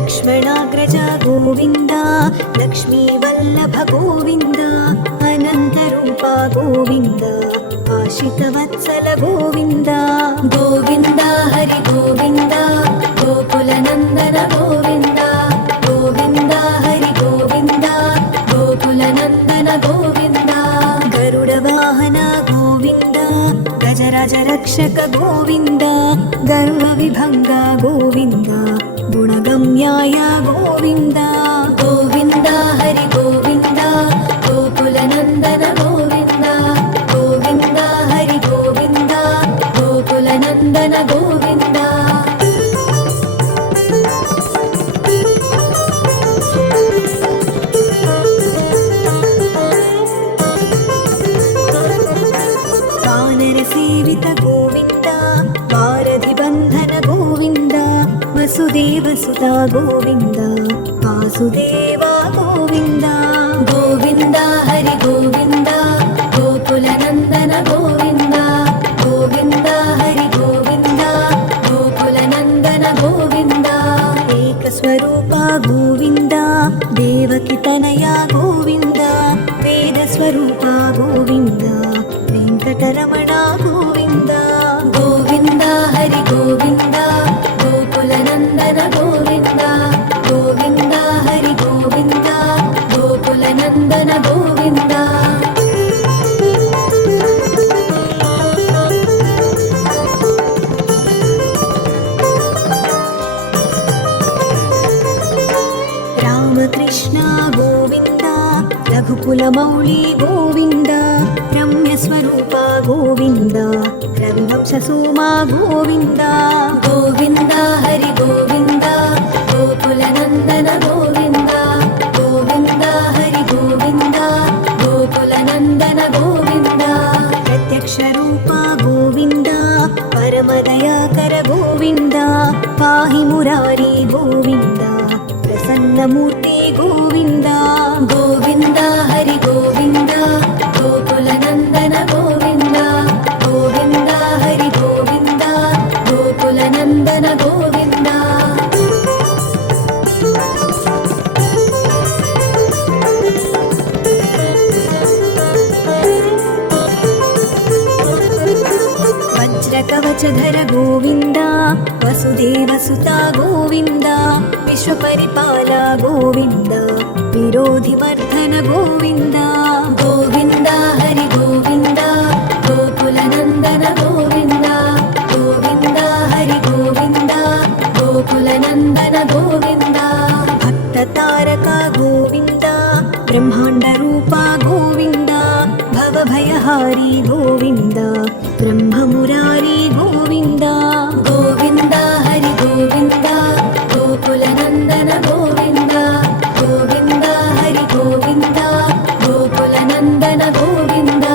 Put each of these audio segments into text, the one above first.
लक्ष्मणाग्रज गोविन्द लक्ष्मीवल्लभ गोविन्द अनन्तरूप गोविन्द आशितवत्सल गोविन्द गोविन्द हरि गोविन्द गोकुलनन्दन गोविन्द गोविन्द हरि गोविन्द गोकुलनन्दन गोविन्द गरुडवाहन गोविन्द गजराज रक्षक गोविन्द गर्वविभङ्ग गोविन्द गुणगम्याय गोविन्द गोविन्द हरि गोविन्द गोकुलनन्दन गोविन्द गोविन्द हरि गोविन्द गोकुलनन्दन गोविन्द वानरसेवित गोविन्द वारधिबन्धन गोविन्द वसुदेवसुता गोविन्द वासुदेव गोविन्द गोविन्द हरि गोविन्द गोकुलनन्दन गोविन्द गोविन्द हरि गोविन्द गोकुलनन्दन गोविन्द एकस्वरूप गोविन्द देवकीतनया गोविन्द वेदस्वरूप गोविन्द वेङ्कटरमण गोविन्द गोविन्द हरि गोविन्द गोकुलनन्दन गोविन्द गोविन्द हरि गोविन्द गोकुलनन्दन गोविन्द रामकृष्ण गोविन्द रघुकुलमौळि गोविन्द रम्यस्वरूप गोविन्द रविवंशसोमा गोविन्द गोविन्द हरि गोविन्द गोकुलनन्दन गोविन्द गोविन्द हरि गोविन्द गोकुलनन्दन गोविन्द प्रत्यक्षरूप गोविन्द परमदयाकर गोविन्द पाहि मुरारी गोविन्द प्रसन्नमूर्ति गोविन्द गोविन्द हरि गोविन्द गोकुलनन्दन गोविन्द गोविन्द हरि गोविन्द गोकुलनन्दन गोविन्द वज्रकवचधर गोविन्द वसुदेवसुता गोविन्द विश्वपरिपाल गोविन्द विरोधिमर्दन गोविन्द गोविन्द हरि गोविन्द गोकुलनन्दन गोविन्द गोविन्द हरि गोविन्द गोकुलनन्दन गोविन्द भक्ततारक गोविन्द ब्रह्माण्डरूप गोविन्द भवभयहारी गोविन्द ब्रह्ममुरारी गोविन्द गोविन्द हरि गोविन्द गोकुलनन्दन गोविन्द गोविन्द हरि गोविन्द गोकुलनन्दन गोविन्द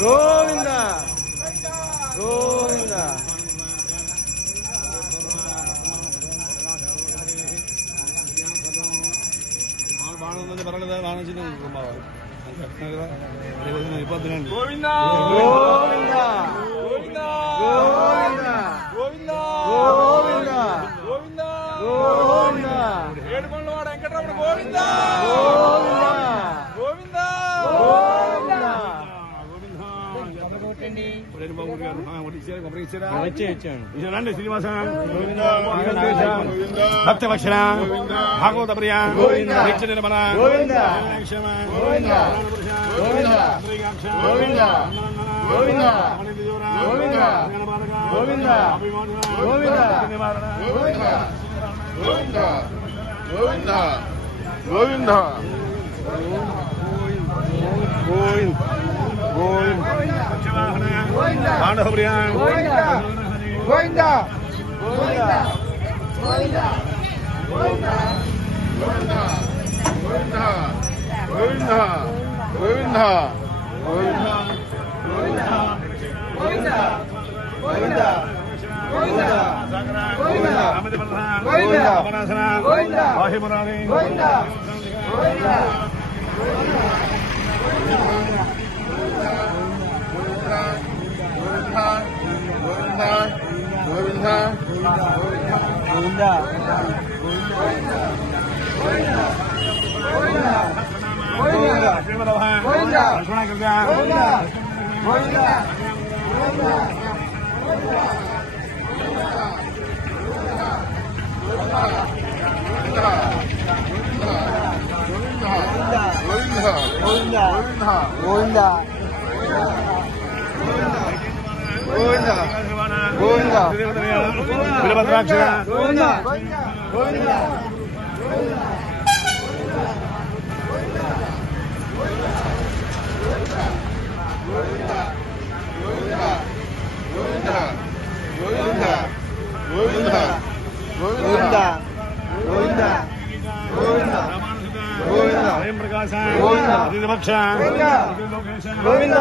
గోవింద గోవింద గోవింద గోవింద గోవింద గోవింద గోవింద గోవింద ఏడుకొండలవాడ వెంకటరమణ గోవింద గోవింద గోవింద శ్రీనివాస భక్తవక్షణ భాగవత ప్రియ నిర్మల గోవింద పాండవ ప్రియ గోవింద వీరభద్రాక్ష ప్రకాశ ప్రతిపక్ష గోవింద